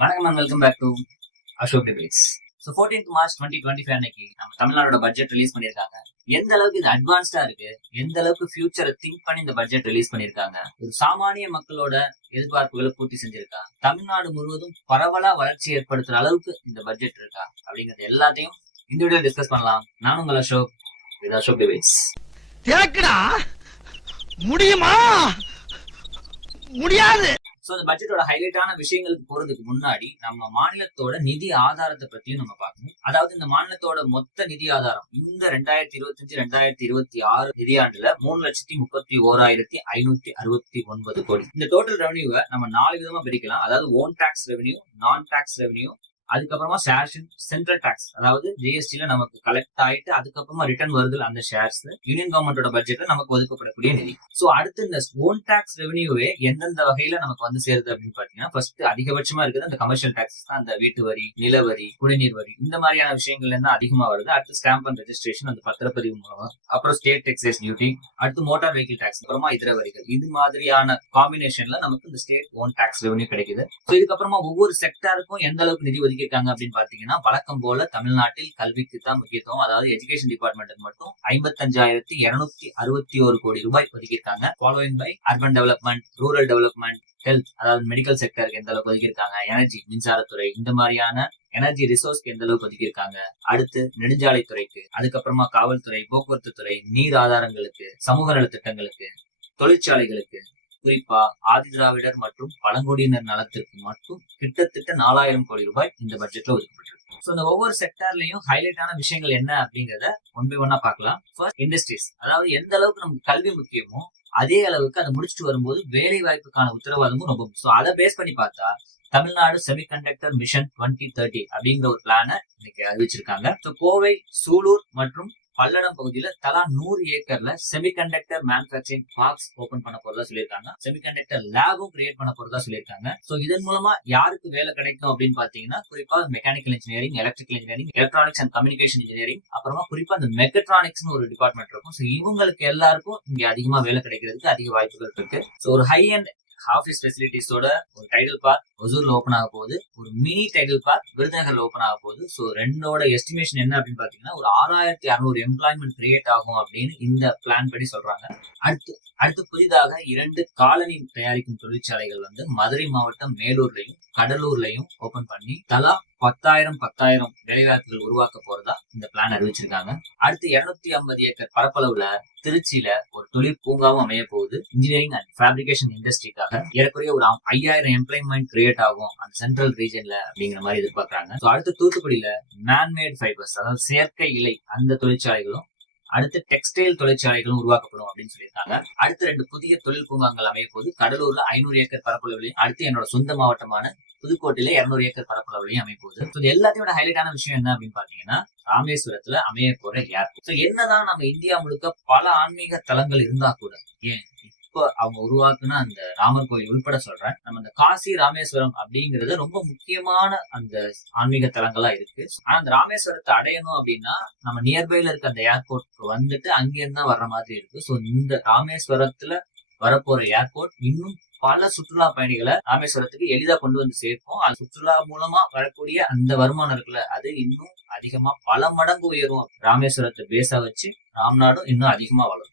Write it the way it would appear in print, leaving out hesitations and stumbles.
வணக்கம் and welcome back to Ashok debates. So 14th March 2025 அன்னைக்கு நம்ம தமிழ்நாடோட பட்ஜெட் ரிலீஸ் பண்ணியிருக்காங்க. எந்த அளவுக்கு இது அட்வான்ஸ்டா இருக்கு, எந்த அளவுக்கு ஃபியூச்சரை திங்க் பண்ணி இந்த பட்ஜெட் ரிலீஸ் பண்ணியிருக்காங்க, ஒரு சாமானிய மக்களோட எதிர்பார்ப்புகளை பூர்த்தி செஞ்சிருக்கா, தமிழ்நாடு முழுவதும் பரவலா வளர்ச்சி ஏற்படுத்துற அளவுக்கு இந்த பட்ஜெட் இருக்கா அப்படிங்கிறது எல்லாத்தையும் இந்த வீடியோ டிஸ்கஸ் பண்ணலாம். நான் உங்கள் அசோக், இது அசோக் டிபேட்ஸ். முடியுமா முடியாது. சோ இந்த பட்ஜெட்டோட ஹைலைட்டான விஷயங்களுக்கு போறதுக்கு முன்னாடி நம்ம மாநிலத்தோட நிதி ஆதாரத்தை பத்தியும் நம்ம பார்க்கணும். அதாவது இந்த மாநிலத்தோட மொத்த நிதி ஆதாரம் இந்த 2025-2026 நிதியாண்டுல 3,31,569 கோடி. இந்த டோட்டல் ரெவன்யூவை நம்ம 4 விதமா பிரிக்கலாம். அதாவது ஓன் டாக்ஸ் ரெவன்யூ, நான் டாக்ஸ் ரெவன்யூ, அதுக்கப்புறமா ஷேர்ஸ் சென்ட்ரல் டாக்ஸ், அதாவது ஜிஎஸ்டில நமக்கு கலெக்ட் ஆயிட்டு அதுக்கப்புறமா ரிட்டர்ன் வருது அந்த ஷேர்ஸ் யூனியன் கவர்மெண்டோட பட்ஜெட்ல நமக்கு ஒதுக்கப்படக்கூடிய நிதி. சோ அடுத்து இந்த ஓன் டாக்ஸ் ரெவன்யூவே எந்தெந்த வகையில நமக்கு வந்து சேருது அப்படின்னு பாத்தீங்கன்னா, ஃபர்ஸ்ட் அதிகபட்சமா இருக்குது அந்த கமர்ஷியல் டாக்ஸ் தான். அந்த வீட்டு வரி, நில வரி, குடிநீர் வரி, இந்த மாதிரியான விஷயங்கள்ல இருந்து அதிகமா வருது. அடுத்து ஸ்டாம்ப் அண்ட் ரெஜிஸ்ட்ரேஷன், அந்த பத்திரப்பதிவு மூலமா, அப்புறம் ஸ்டேட் எக்ஸைஸ் டியூட்டி, அடுத்து மோட்டார் வெஹிக்கிள் டாக்ஸ், அப்புறமா இதர வரிகள். இது மாதிரியான காம்பினேஷன்ல நமக்கு இந்த ஸ்டேட் ஓன் டாக்ஸ் ரெவன்யூ கிடைக்குது. சோ இதுக்கப்புறமா ஒவ்வொரு செக்டாருக்கும் எந்த அளவுக்கு நிதி ஒதுக்கி இருக்காங்க அப்படின்னு பாத்தீங்கன்னா, வழக்கம் போல தமிழ்நாட்டில் கல்விக்கு தான் முக்கியத்துவம். அதாவது எஜுகேஷன் டிபார்ட்மெண்ட்டுக்கு மட்டும் 55,261 கோடி ரூபாய் ஒதுக்கியிருக்காங்க. Following by urban development, rural development, health, அதாவது மெடிக்கல் செக்டருக்கு எந்த அளவுக்கு ஒதுக்கியிருக்காங்க, எனர்ஜி மின்சாரத்துறை, இந்த மாதிரியான எனர்ஜி ரிசோர்ஸ்க்கு எந்த அளவுக்கு ஒதுக்கியிருக்காங்க, அடுத்து நெடுஞ்சாலைத்துறைக்கு, அதுக்கப்புறமா காவல்துறை, போக்குவரத்து துறை, நீர் ஆதாரங்களுக்கு, சமூக நலத்திட்டங்களுக்கு, தொழிற்சாலைகளுக்கு, குறிப்பா ஆதிதிராவிடர் மற்றும் பழங்குடியினர் நலத்திற்கு மட்டும் கிட்டத்தட்ட 4,000 கோடி ரூபாய் இந்த பட்ஜெட்ல ஒதுக்கப்பட்டிருக்கு. சோ இந்த ஒவ்வொரு செக்டார்லயும் ஹைலைட்டான விஷயங்கள் என்ன அப்படிங்கறத ஒன் பை ஒன்னா பார்க்கலாம். ஃபர்ஸ்ட் இண்டஸ்ட்ரீஸ், அதாவது எந்த அளவுக்கு நமக்கு கல்வி முக்கியமோ அதே அளவுக்கு அதை முடிச்சுட்டு வரும்போது வேலை வாய்ப்புக்கான உத்தரவாதமும் ரொம்ப முக்கியம். சோ அதை பேஸ் பண்ணி பார்த்தா தமிழ்நாடு செமிகண்டக்டர் மிஷன் 2030 அப்படிங்கிற ஒரு பிளான இன்னைக்கு அறிவிச்சிருக்காங்க. கோவை, சூலூர் மற்றும் பல்லடம் பகுதியில தலா 100 ஏக்கர்ல செமிகண்டக்டர் மேனுபேக்சரிங் பார்க்ஸ் ஓபன் பண்ண போறதா சொல்லியிருக்காங்க. செமிகண்டக்டர் லேபும் கிரியேட் பண்ண போறதா சொல்லியிருக்காங்க. சோ இதன் மூலமா யாருக்கு வேலை கிடைக்கும் அப்படின்னு பாத்தீங்கன்னா, குறிப்பா mechanical engineering, electrical engineering, electronics and communication engineering, அப்புறமா குறிப்பா இந்த மெக்கட்ரானிக்ஸ் ஒரு டிபார்ட்மெண்ட் இருக்கும். சோ இவங்களுக்கு எல்லாருக்கும் இங்க அதிகமா வேலை கிடைக்கிறதுக்கு அதிக வாய்ப்புகள் இருக்கு. சோ ஒரு ஹை அண்ட் ஆபீஸ் ஃபெசிலிட்டிஸோட ஒரு டைட்டில் பார்க் ஒசூர்ல ஓபன் ஆக போகுது, ஒரு மினி டைட்டில் பார்க் விருதுநகர்ல ஓபன் ஆக போகுது. சோ ரெண்டோட எஸ்டிமேஷன் என்ன அப்படின்னு பாத்தீங்கன்னா, ஒரு 6,600 எம்ப்ளாய்மெண்ட் கிரியேட் ஆகும் அப்படின்னு இந்த பிளான் படி சொல்றாங்க. அடுத்து புதிதாக 2 காலனி தயாரிக்கும் தொழிற்சாலைகள் வந்து மதுரை மாவட்டம் மேலூர்லயும் கடலூர்லயும் ஓபன் பண்ணி தலா 10,000 வேலைவாய்ப்புகள் உருவாக்க போறதா இந்த பிளான் அறிவிச்சிருக்காங்க. அடுத்து 250 ஏக்கர் பரப்பளவுல திருச்சியில ஒரு தொழில் பூங்காவும் அமைய போகுது. இன்ஜினியரிங் அண்ட் ஃபேப்ரிகேஷன் இண்டஸ்ட்ரிக்காக ஏறக்குறைய ஒரு 5,000 எம்ப்ளாய்மெண்ட் கிரியேட் ஆகும் அந்த சென்ட்ரல் ரீஜன்ல அப்படிங்கிற மாதிரி எதிர்பார்க்கறாங்க. அடுத்து தூத்துக்குடியில மேன்மேட் ஃபைபர்ஸ், அதாவது செயற்கை இலை, அந்த தொழிற்சாலைகளும், அடுத்து டெக்ஸ்டைல் தொழிற்சாலைகளும் உருவாக்கப்படும் அப்படின்னு சொல்லியிருக்காங்க. அடுத்து 2 புதிய தொழில் பூங்காங்கள் அமைய போது கடலூர்ல 500 ஏக்கர் பரப்பளவுலையும், அடுத்து என்னோட சொந்த மாவட்டமான புதுக்கோட்டையில 200 ஏக்கர் பரப்பளவுலையும் அமைய போகுது. எல்லாத்தையோட ஹைலைட்டான விஷயம் என்ன அப்படின்னு பாத்தீங்கன்னா, ராமேஸ்வரத்துல அமைய போற ஏர்போர்ட். என்னதான் நம்ம இந்தியா முழுக்க பல ஆன்மீக தலங்கள் இருந்தா கூட, ஏன் இப்போ அவங்க உருவாக்குன அந்த ராமர் கோயில் உள்பட சொல்றேன், நம்ம அந்த காசி ராமேஸ்வரம் அப்படிங்கறது ரொம்ப முக்கியமான அந்த ஆன்மீக தலங்களா இருக்கு. ஆனா அந்த ராமேஸ்வரத்தை அடையணும் அப்படின்னா நம்ம நியர்பைல இருக்க அந்த ஏர்போர்ட் வந்துட்டு அங்கிருந்து தான் வர்ற மாதிரி இருக்கு. சோ இந்த ராமேஸ்வரத்துல வரப்போற ஏர்போர்ட் இன்னும் பல சுற்றுலா பயணிகளை ராமேஸ்வரத்துக்கு எளிதா கொண்டு வந்து சேர்ப்போம். அது சுற்றுலா மூலமா வரக்கூடிய அந்த வருமானம் இருக்குல்ல, அது இன்னும் அதிகமா பல மடங்கு உயரும். ராமேஸ்வரத்தை பேஸா வச்சு ராம்நாடும் இன்னும் அதிகமா வளரும்.